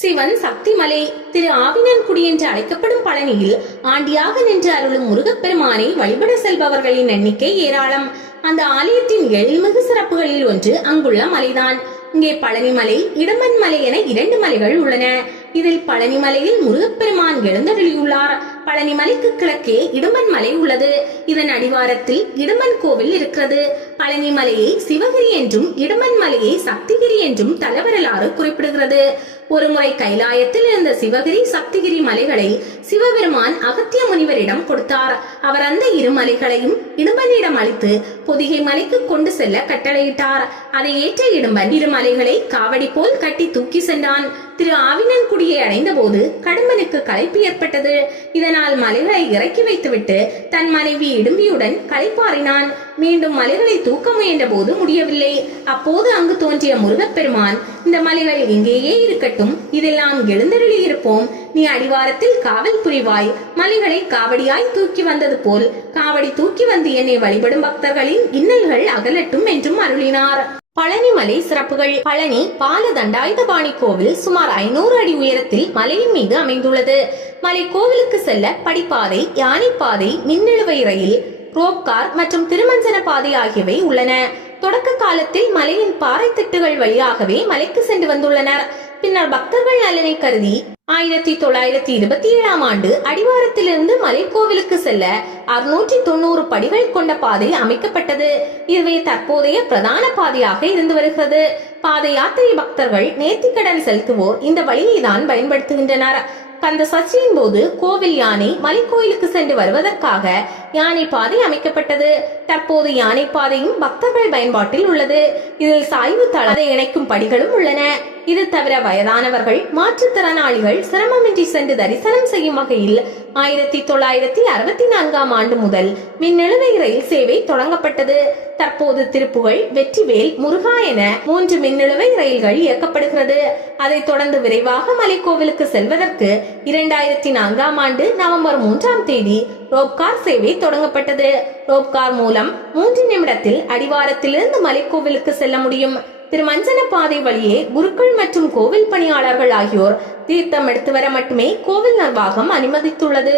சிவன் சக்திமலை திரு ஆவினன்குடி என்று அழைக்கப்படும் பழனியில் ஆண்டியாக நின்று அருளும் முருகப்பெருமானை வழிபட செல்பவர்களின் எண்ணிக்கை ஏராளம். அந்த ஆலயத்தின் எழில்மிகு சிறப்புகளில் ஒன்று அங்குள்ள மலைதான். இங்கே பழனிமலை இடமன் மலை என இரண்டு மலைகள் உள்ளன. இதில் பழனிமலையில் முருகப்பெருமான் எழுந்தருளியுள்ளார். பழனி மலைக்கு கிழக்கே இடும்பன் மலை உள்ளது. இதன் அடிவாரத்தில் இடும்பன் கோவில் இருக்கிறது. பழனி மலையை சிவகிரி என்றும் இடும்பன் மலையை சக்திகிரி என்றும் தலவரலாறு குறிப்பிடுகிறது. ஒருமுறை கைலாயத்தில் இருந்த சிவகிரி சக்திகிரி மலைகளை சிவபெருமான் அகத்திய முனிவரிடம் கொடுத்தார். அவர் அந்த இரு மலைகளையும் இடும்பனிடம் அளித்து பொதிகை மலைக்கு கொண்டு செல்ல கட்டளையிட்டார். அதை ஏற்ற இடும்பன் இரு மலைகளை காவடி போல் கட்டி தூக்கி சென்றான். திரு ஆவினன்குடியை அடைந்த போது கடும்பன் மலைகளுக்கு களைப்பு ஏற்பட்டது. இதனால் மலைகளை இறக்கி வைத்துவிட்டு தன் மனைவி இடும்பியுடன் களைப்பாறினான். மீண்டும் மலைகளை தூக்க முயன்ற போது முடியவில்லை. அப்போது அங்கு தோன்றிய முருகப்பெருமான் இந்த மலைகள் இங்கேயே இருக்கட்டும். இதெல்லாம் எழுந்தருளி இருப்போம் நீ அடிவாரத்தில் காவல் புரிவாய். மலைகளை காவடியாய் தூக்கி வந்தது போல். காவடி தூக்கி வந்து என்னை வழிபடும் பக்தர்களின் இன்னல்கள் அகலட்டும் என்றும் அருளினார். பழனிமலை சிறப்புகள். பழனி பால தண்டாயுதபாணி கோவில் சுமார் ஐநூறு அடி உயரத்தில் மலையின் மீது அமைந்துள்ளது. மலை கோவிலுக்கு செல்ல படிப்பாதை யானை பாதை மின்னிழுவை ரயில் ரோப்கார் மற்றும் திருமஞ்சன பாதை ஆகியவை உள்ளன. தொடக்க காலத்தில் மலையின் பாறை திட்டுகள் வழியாகவே மலைக்கு சென்று வந்துள்ளனர். பின்னர் பக்தர்கள் நலனை கருதி ஆயிரத்தி தொள்ளாயிரத்தி இருபத்தி ஏழாம் ஆண்டு அடிவாரத்திலிருந்து மலைக்கோவிலுக்கு செல்ல அறுநூற்றி தொண்ணூறு படிகள் கொண்ட பாதை அமைக்கப்பட்டது. இதுவே தற்போதைய பிரதான பாதையாக இருந்து வருகிறது. பாத யாத்திரை பக்தர்கள் நேர்த்திக்கடன் செலுத்துவோர் இந்த வழியை தான் பயன்படுத்துகின்றனர். கந்த சர்ச்சையின் போது கோவில் யானை மலைக்கோயிலுக்கு சென்று வருவதற்காக யானை பாதை அமைக்கப்பட்டது. தற்போது யானை பாதையும் பக்தர்கள் பயன்பாட்டில் உள்ளது. இதில் சாய்வு தளத்தை இணைக்கும் படிகளும் உள்ளன. இது தவிர வயதானவர்கள் மாற்றுத்திறனாளிகள் சிரமமின்றி சென்று தரிசனம் செய்யும் வகையில் ஆயிரத்தி தொள்ளாயிரத்தி அறுபத்தி நான்காம் ஆண்டு முதல் மின்னெழுவை ரயில் சேவை தொடங்கப்பட்டது. தற்போது திருப்புகழ் வெற்றிவேல் முருகா என மூன்று மின்னெழுவை ரயில்கள் இயக்கப்படுகிறது. அதைத் தொடர்ந்து விரைவாக மலைக்கோவிலுக்கு செல்வதற்கு இரண்டாயிரத்தி நான்காம் ஆண்டு நவம்பர் மூன்றாம் தேதி ரோப்கார் சேவை தொடங்கப்பட்டது. ரோப்கார் மூலம் மூன்று நிமிடத்தில் அடிவாரத்திலிருந்து மலைக்கோவிலுக்கு செல்ல முடியும். திருமஞ்சன பாதை வழியே குருக்கள் மற்றும் கோவில் பணியாளர்கள் ஆகியோர் தீர்த்தம் எடுத்து வர மட்டுமே கோவில் நிர்வாகம் அனுமதித்துள்ளது.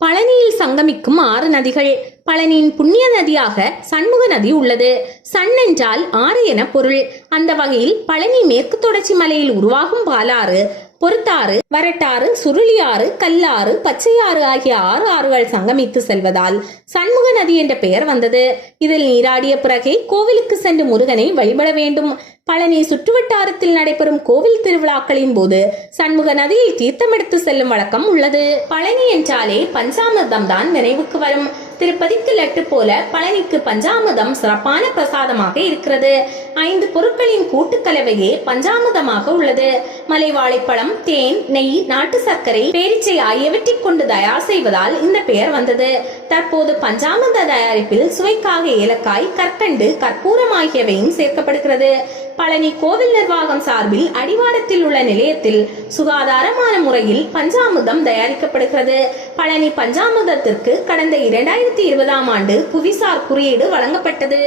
பழனியில் சங்கமிக்கும் ஆறு நதிகள். பழனியின் புண்ணிய நதியாக சண்முக நதி உள்ளது. சண் என்றால் ஆறு என பொருள். அந்த வகையில் பழனி மேற்கு தொடர்ச்சி மலையில் உருவாகும் பாலாறு. பொருத்தாறு வரட்டாறு சுருளியாறு கல்லாறு பச்சையாறு ஆகிய ஆறு ஆறுகள் சங்கமித்து செல்வதால் சண்முக நதி என்ற பெயர் வந்தது. இதில் நீராடிய பிறகே கோவிலுக்கு சென்று முருகனை வழிபட வேண்டும். பழனி சுற்றுவட்டாரத்தில் நடைபெறும் கோவில் திருவிழாக்களின் போது சண்முக நதியில் தீர்த்தமெடுத்து செல்லும் வழக்கம் உள்ளது. பழனி என்றாலே பஞ்சாமிர்தம் தான் நினைவுக்கு வரும். திருப்பதிக்கு லட்டு போல பழனிக்கு பஞ்சாமிர்தம் சிறப்பான பிரசாதமாக இருக்கிறது. ஐந்து பொருட்களின் கூட்டுக்கலவையே பஞ்சாமிர்தமாக உள்ளது. மலை வாழைப்பழம் தேன் நெய் நாட்டு சர்க்கரை பேரிச்சை ஆகியவற்றை கொண்டு தயார் செய்வதால் இந்த பெயர் வந்தது. தற்போது பஞ்சாமிர்த தயாரிப்பில் சுவைக்காக ஏலக்காய் கற்கண்டு கற்பூரம் ஆகியவையும் சேர்க்கப்படுகிறது. பழனி கோவில் நிர்வாகம் சார்பில் அடிவாரத்தில் உள்ள நிலையத்தில் சுகாதாரமான முறையில் பஞ்சாமிர்தம் தயாரிக்கப்படுகிறது. பழனி பஞ்சாமிர்தத்திற்கு கடந்த இரண்டாயிரத்தி இருபதாம் ஆண்டு புவிசார் குறியீடு வழங்கப்பட்டது.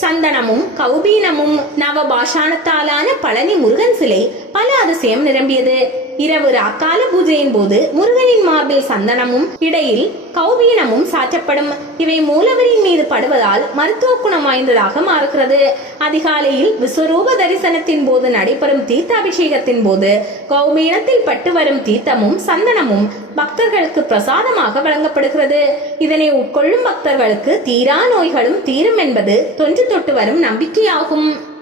சந்தனமும் கௌபீனமும் நவபாஷானத்தாலான பழனி முருகன் சிலை பல அதிசயம் நிரம்பியது. இரவு அக்கால பூஜையின் போது முருகனின் மார்பில் சந்தனமும் இடையில் கௌபீனமும் சாற்றப்படும். இவை மூலவரின் மீது படுவதால் மருத்துவ குணம் வாய்ந்ததாக மாறுகிறது. அதிகாலையில் விஸ்வரூப தரிசனத்தின் போது நடைபெறும் தீர்த்தாபிஷேகத்தின் போது கௌபீனத்தில் பட்டு வரும் தீர்த்தமும் சந்தனமும் பக்தர்களுக்கு பிரசாதமாக வழங்கப்படுகிறது. இதனை உட்கொள்ளும் பக்தர்களுக்கு தீரா நோய்களும் தீரும் என்பது தொன்று தொட்டு வரும் நம்பிக்கையாகும்.